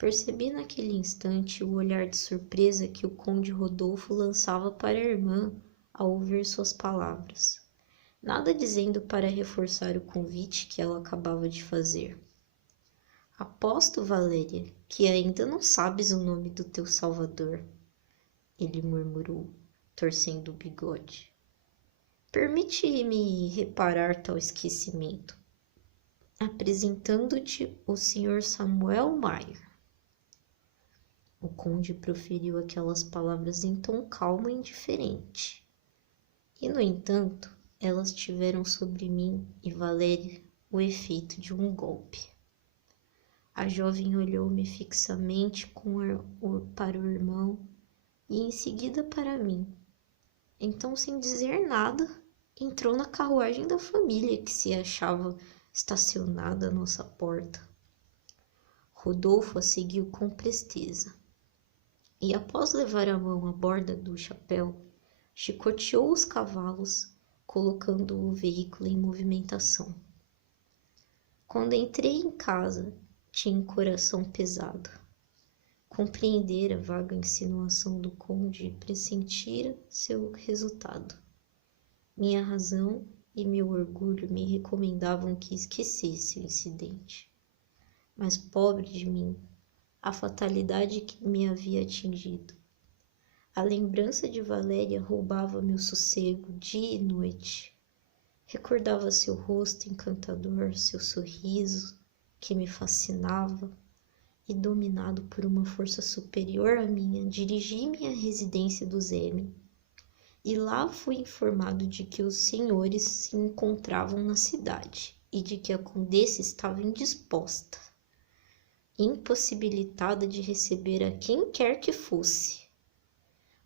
Percebi naquele instante o olhar de surpresa que o conde Rodolfo lançava para a irmã ao ouvir suas palavras, nada dizendo para reforçar o convite que ela acabava de fazer. Aposto, Valéria, que ainda não sabes o nome do teu salvador, ele murmurou, torcendo o bigode. Permite-me reparar tal esquecimento, apresentando-te o Sr. Samuel Mayer. O conde proferiu aquelas palavras em tom calmo e indiferente. E, no entanto, elas tiveram sobre mim e Valéria o efeito de um golpe. A jovem olhou-me fixamente para o irmão e em seguida para mim. Então, sem dizer nada, entrou na carruagem da família que se achava estacionada à nossa porta. Rodolfo a seguiu com presteza. E após levar a mão à borda do chapéu, chicoteou os cavalos, colocando o veículo em movimentação. Quando entrei em casa, tinha um coração pesado. Compreendera a vaga insinuação do conde e pressentira seu resultado. Minha razão e meu orgulho me recomendavam que esquecesse o incidente. Mas pobre de mim, a fatalidade que me havia atingido. A lembrança de Valéria roubava-me o sossego dia e noite. Recordava seu rosto encantador, seu sorriso, que me fascinava, e dominado por uma força superior à minha, dirigi-me à residência do Zeme. E lá fui informado de que os senhores se encontravam na cidade e de que a condessa estava indisposta, impossibilitada de receber a quem quer que fosse,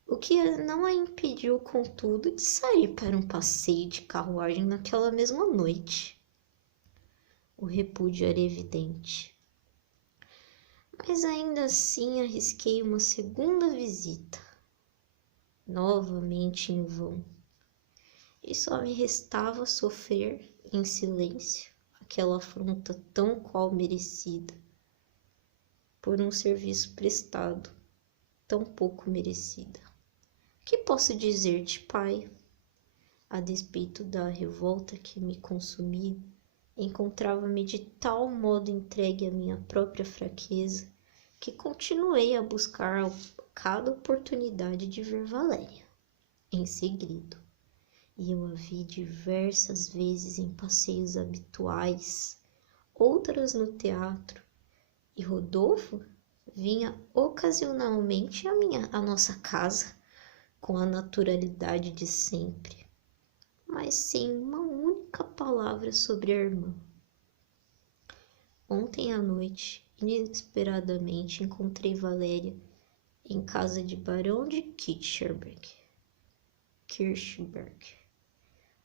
o que não a impediu, contudo, de sair para um passeio de carruagem naquela mesma noite. O repúdio era evidente. Mas ainda assim arrisquei uma segunda visita, novamente em vão, e só me restava sofrer em silêncio aquela afronta tão qual merecida, por um serviço prestado, tão pouco merecida. Que posso dizer-te, pai? A despeito da revolta que me consumia, encontrava-me de tal modo entregue à minha própria fraqueza que continuei a buscar cada oportunidade de ver Valéria, em segredo. E eu a vi diversas vezes em passeios habituais, outras no teatro, e Rodolfo vinha ocasionalmente à nossa casa com a naturalidade de sempre, mas sem uma única palavra sobre a irmã. Ontem à noite, inesperadamente, encontrei Valéria em casa de Barão de Kirchberg.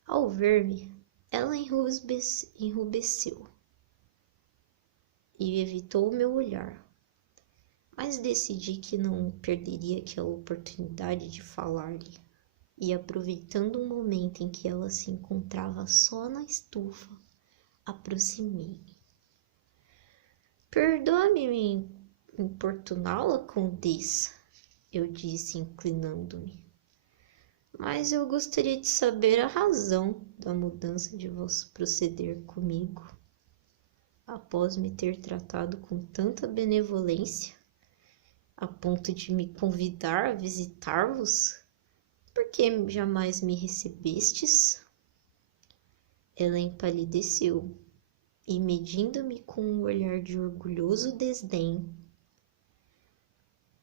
Ao ver-me, ela enrubesceu e evitou o meu olhar, mas decidi que não perderia aquela oportunidade de falar-lhe, e aproveitando um momento em que ela se encontrava só na estufa, aproximei-me. Perdoe-me importuná-la, condessa, eu disse, inclinando-me, mas eu gostaria de saber a razão da mudança de vosso proceder comigo. Após me ter tratado com tanta benevolência, a ponto de me convidar a visitar-vos, por que jamais me recebestes? Ela empalideceu e, medindo-me com um olhar de orgulhoso desdém: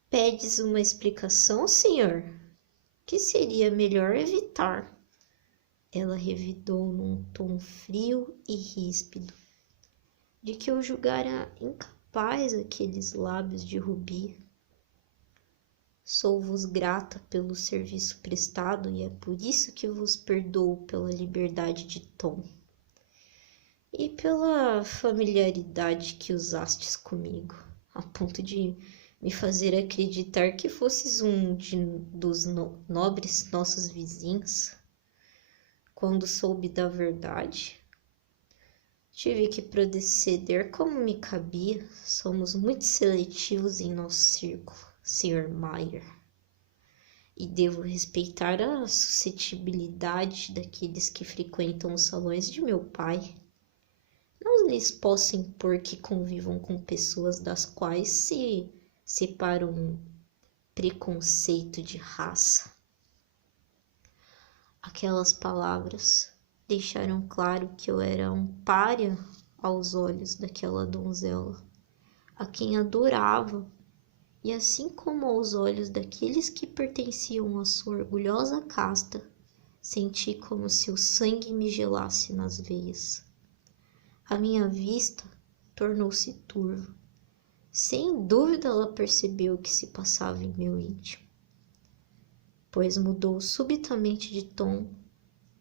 pedes uma explicação, senhor? Que seria melhor evitar. Ela revidou num tom frio e ríspido, de que eu julgara incapaz aqueles lábios de rubi. Sou-vos grata pelo serviço prestado e é por isso que vos perdoo pela liberdade de tom e pela familiaridade que usastes comigo, a ponto de me fazer acreditar que fosses dos nobres nossos vizinhos. Quando soube da verdade, Tive que proceder como me cabia. Somos muito seletivos em nosso círculo, Sr. Mayer. E devo respeitar a suscetibilidade daqueles que frequentam os salões de meu pai. Não lhes posso impor que convivam com pessoas das quais se separa um preconceito de raça. Aquelas palavras deixaram claro que eu era um pária aos olhos daquela donzela, a quem adorava, e assim como aos olhos daqueles que pertenciam à sua orgulhosa casta, senti como se o sangue me gelasse nas veias. A minha vista tornou-se turva. Sem dúvida ela percebeu o que se passava em meu íntimo, pois mudou subitamente de tom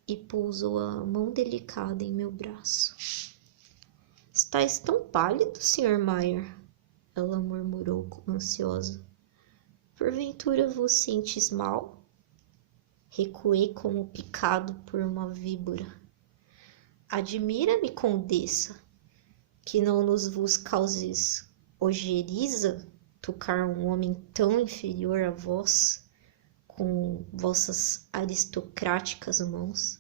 e pousou a mão delicada em meu braço. Estais tão pálido, Sr. Mayer, ela murmurou ansiosa. Porventura vos sentes mal? Recuei como picado por uma víbora. Admira-me, condessa, que não nos vos causes ojeriza tocar um homem tão inferior a vós com vossas aristocráticas mãos.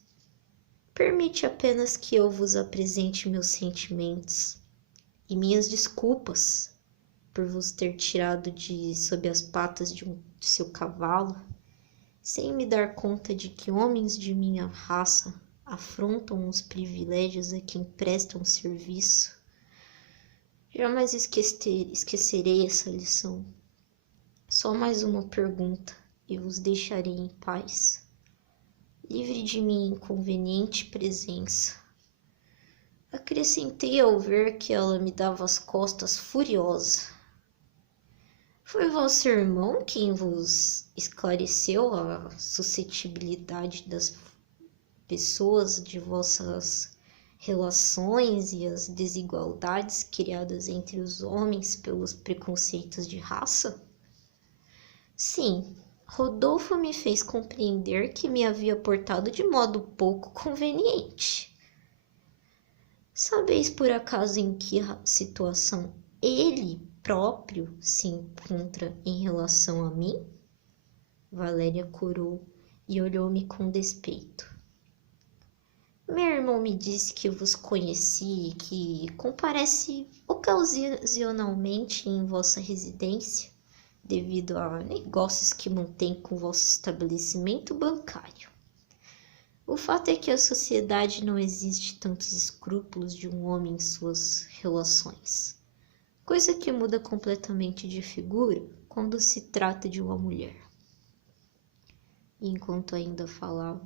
Permite apenas que eu vos apresente meus sentimentos e minhas desculpas por vos ter tirado de sob as patas de seu cavalo, sem me dar conta de que homens de minha raça afrontam os privilégios a quem prestam serviço. Jamais esquecerei essa lição. Só mais uma pergunta e vos deixarei em paz, livre de minha inconveniente presença. Acrescentei ao ver que ela me dava as costas furiosa. Foi vosso irmão quem vos esclareceu a suscetibilidade das pessoas de vossas relações e as desigualdades criadas entre os homens pelos preconceitos de raça? Sim, Rodolfo me fez compreender que me havia portado de modo pouco conveniente. Sabeis por acaso em que situação ele próprio se encontra em relação a mim? Valéria corou e olhou-me com despeito. Meu irmão me disse que vos conheci e que comparece ocasionalmente em vossa residência, devido a negócios que mantém com vosso estabelecimento bancário. O fato é que a sociedade não existe tantos escrúpulos de um homem em suas relações, coisa que muda completamente de figura quando se trata de uma mulher. E enquanto ainda falava,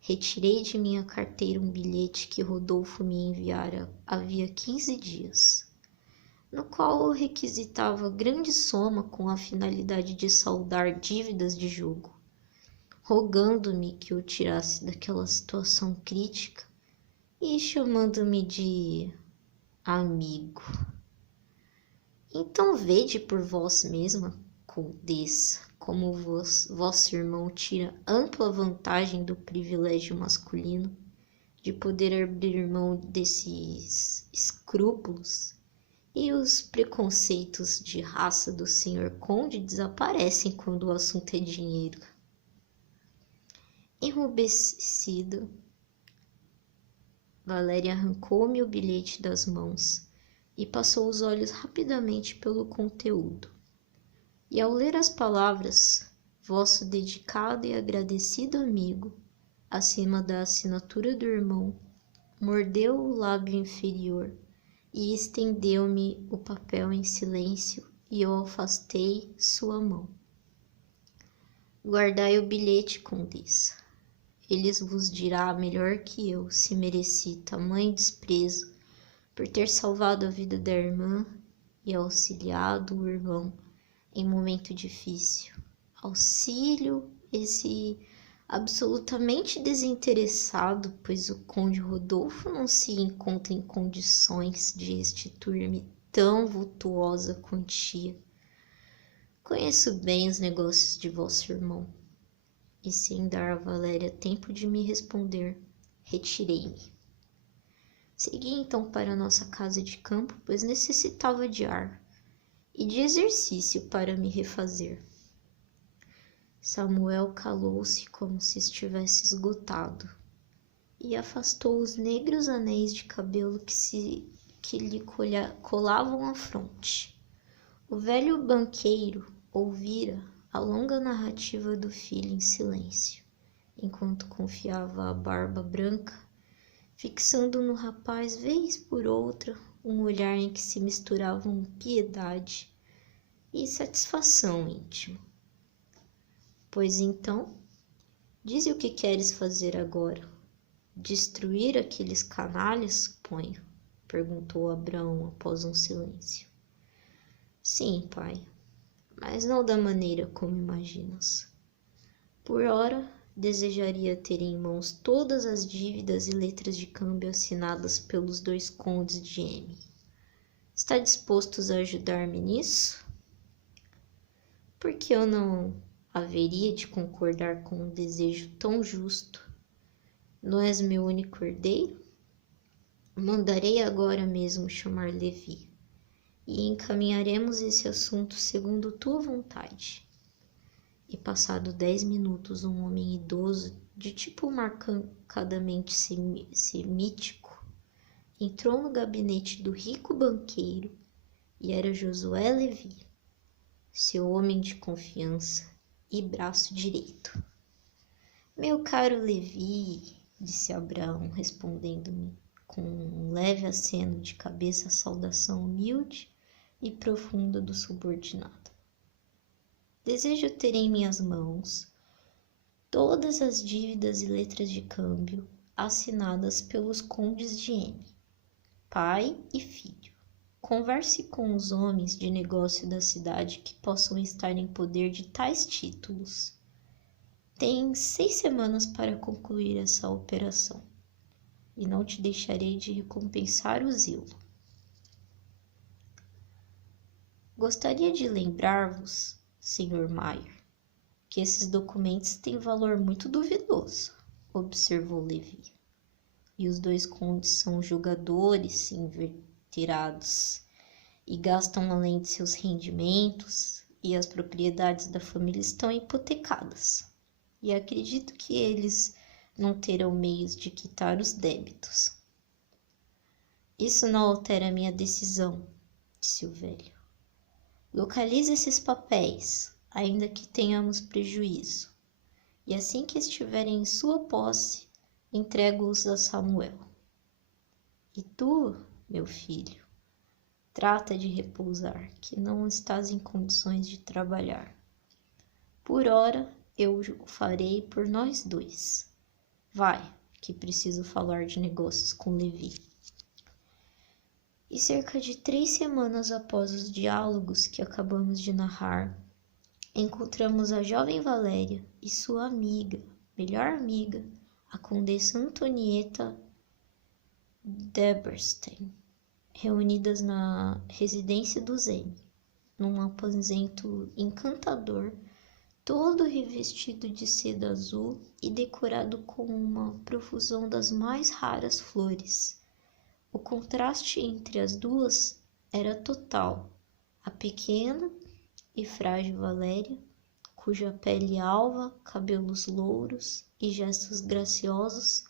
retirei de minha carteira um bilhete que Rodolfo me enviara havia 15 dias, no qual eu requisitava grande soma com a finalidade de saldar dívidas de jogo, rogando-me que o tirasse daquela situação crítica e chamando-me de amigo. Então vede por vós mesma, condessa, como vosso irmão tira ampla vantagem do privilégio masculino de poder abrir mão desses escrúpulos, e os preconceitos de raça do Sr. Conde desaparecem quando o assunto é dinheiro. Enrubescida, Valéria arrancou-me o bilhete das mãos e passou os olhos rapidamente pelo conteúdo. E ao ler as palavras, vosso dedicado e agradecido amigo, acima da assinatura do irmão, mordeu o lábio inferior e estendeu-me o papel em silêncio, e eu afastei sua mão. Guardai o bilhete, condessa. Ele vos dirá melhor que eu se mereci tamanho desprezo por ter salvado a vida da irmã e auxiliado o irmão em momento difícil. Auxílio esse absolutamente desinteressado, pois o conde Rodolfo não se encontra em condições de restituir-me tão vultuosa quantia. Conheço bem os negócios de vosso irmão. E sem dar a Valéria tempo de me responder, retirei-me. Segui então para nossa casa de campo, pois necessitava de ar e de exercício para me refazer. Samuel calou-se como se estivesse esgotado e afastou os negros anéis de cabelo que lhe colavam à fronte. O velho banqueiro ouvira a longa narrativa do filho em silêncio, enquanto confiava a barba branca, fixando no rapaz vez por outra um olhar em que se misturavam piedade e satisfação íntima. Pois então, dize o que queres fazer agora. Destruir aqueles canalhas, suponho? Perguntou Abraão após um silêncio. Sim, pai, mas não da maneira como imaginas. Por ora, desejaria ter em mãos todas as dívidas e letras de câmbio assinadas pelos 2 condes de M. Está disposto a ajudar-me nisso? Por que eu não haveria de concordar com um desejo tão justo? Não és meu único herdeiro? Mandarei agora mesmo chamar Levi, e encaminharemos esse assunto segundo tua vontade. E passado 10 minutos, um homem idoso, de tipo marcadamente semítico, entrou no gabinete do rico banqueiro e era Josué Levi, seu homem de confiança e braço direito. Meu caro Levi, disse Abraão, respondendo-me com um leve aceno de cabeça à saudação humilde e profunda do subordinado. Desejo ter em minhas mãos todas as dívidas e letras de câmbio assinadas pelos condes de M, pai e filho. Converse com os homens de negócio da cidade que possam estar em poder de tais títulos. Tem 6 semanas para concluir essa operação, e não te deixarei de recompensar o zelo. Gostaria de lembrar-vos, Sr. Mayer, que esses documentos têm valor muito duvidoso, observou Levi. E os 2 condes são jogadores inveterados e gastam além de seus rendimentos, e as propriedades da família estão hipotecadas. E acredito que eles não terão meios de quitar os débitos. Isso não altera minha decisão, disse o velho. Localize esses papéis, ainda que tenhamos prejuízo, e assim que estiverem em sua posse, entrego-os a Samuel. E tu, meu filho, trata de repousar, que não estás em condições de trabalhar. Por ora, eu o farei por nós 2. Vai, que preciso falar de negócios com Levi. E cerca de 3 semanas após os diálogos que acabamos de narrar, encontramos a jovem Valéria e sua amiga, melhor amiga, a condessa Antonieta Deberstein, reunidas na residência do Zen, num aposento encantador, todo revestido de seda azul e decorado com uma profusão das mais raras flores. O contraste entre as duas era total. A pequena e frágil Valéria, cuja pele alva, cabelos louros e gestos graciosos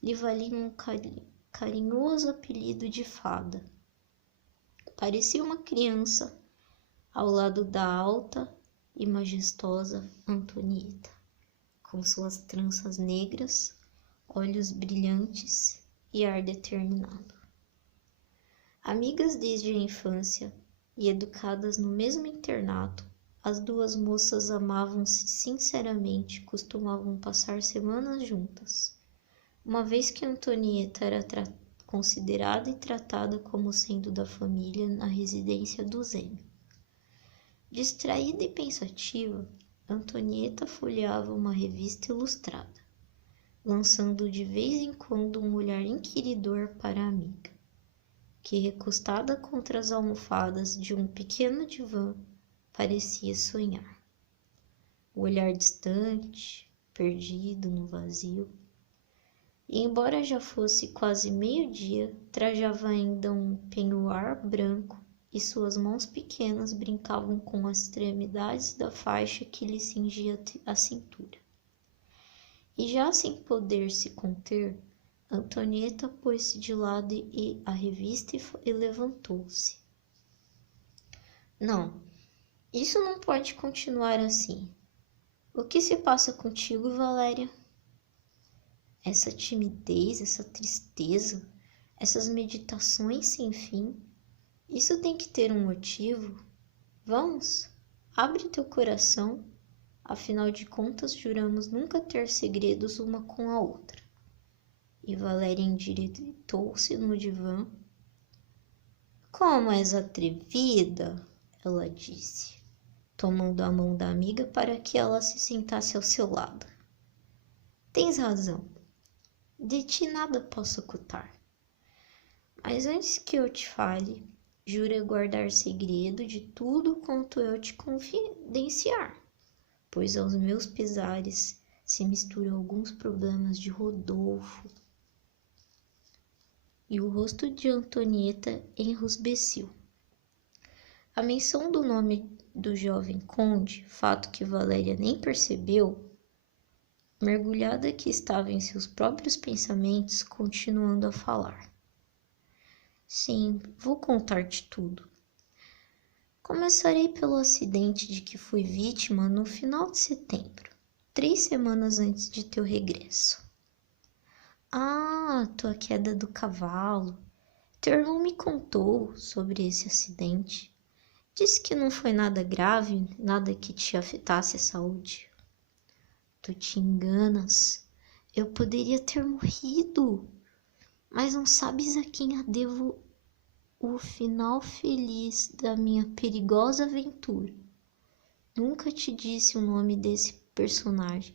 lhe valiam um carinhoso apelido de fada. Parecia uma criança ao lado da alta e majestosa Antonieta, com suas tranças negras, olhos brilhantes e ar determinado. Amigas desde a infância e educadas no mesmo internato, as 2 moças amavam-se sinceramente e costumavam passar semanas juntas, uma vez que Antonieta era considerada e tratada como sendo da família na residência do Zen. Distraída e pensativa, Antonieta folheava uma revista ilustrada, lançando de vez em quando um olhar inquiridor para a amiga, que, recostada contra as almofadas de um pequeno divã, parecia sonhar. O olhar distante, perdido no vazio. e, embora já fosse quase meio-dia, trajava ainda um penhoar branco e suas mãos pequenas brincavam com as extremidades da faixa que lhe cingia a cintura. E já sem poder se conter, Antonieta pôs-se de lado e a revista e levantou-se. Não, isso não pode continuar assim. O que se passa contigo, Valéria? Essa timidez, essa tristeza, essas meditações sem fim, isso tem que ter um motivo. Vamos, abre teu coração, afinal de contas juramos nunca ter segredos uma com a outra. E Valéria endireitou-se no divã. Como és atrevida, ela disse, tomando a mão da amiga para que ela se sentasse ao seu lado. Tens razão. De ti nada posso ocultar. Mas antes que eu te fale, jura guardar segredo de tudo quanto eu te confidenciar, pois aos meus pesares se misturam alguns problemas de Rodolfo. E o rosto de Antonieta enrubesceu. A menção do nome do jovem conde, fato que Valéria nem percebeu, mergulhada que estava em seus próprios pensamentos, continuando a falar. Sim, vou contar-te tudo. Começarei pelo acidente de que fui vítima no final de setembro, 3 semanas antes de teu regresso. Ah, tua queda do cavalo. Teu irmão me contou sobre esse acidente. Disse que não foi nada grave, nada que te afetasse a saúde. Tu te enganas. Eu poderia ter morrido, mas não sabes a quem eu devo o final feliz da minha perigosa aventura. Nunca te disse o nome desse personagem,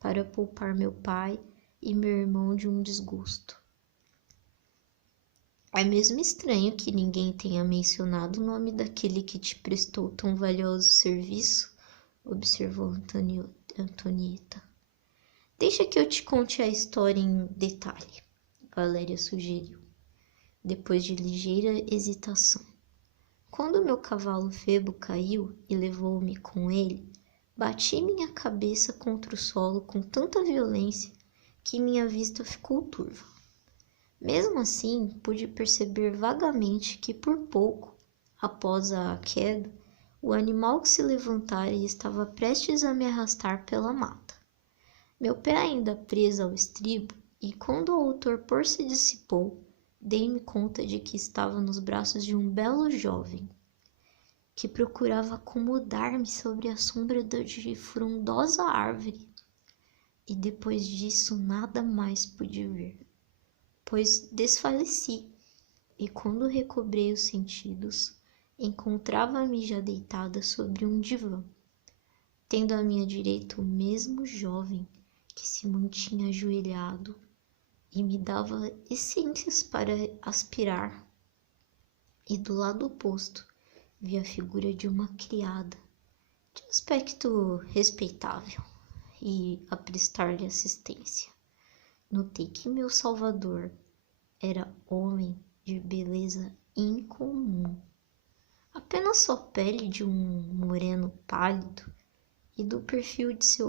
para poupar meu pai e meu irmão de um desgosto. É mesmo estranho que ninguém tenha mencionado o nome daquele que te prestou tão valioso serviço, observou Antonieta. Deixa que eu te conte a história em detalhe, Valéria sugeriu, depois de ligeira hesitação. Quando meu cavalo Febo caiu e levou-me com ele, bati minha cabeça contra o solo com tanta violência que minha vista ficou turva. Mesmo assim, pude perceber vagamente que por pouco, após a queda, o animal que se levantara estava prestes a me arrastar pela mata. Meu pé ainda preso ao estribo, e quando o torpor se dissipou, dei-me conta de que estava nos braços de um belo jovem, que procurava acomodar-me sobre a sombra de frondosa árvore. E depois disso nada mais pude ver, pois desfaleci, e quando recobrei os sentidos, encontrava-me já deitada sobre um divã, tendo à minha direita o mesmo jovem que se mantinha ajoelhado e me dava essências para aspirar, e do lado oposto vi a figura de uma criada, de aspecto respeitável, e a prestar-lhe assistência. Notei que meu salvador era homem de beleza incomum, apenas só pele de um moreno pálido, e do perfil de seu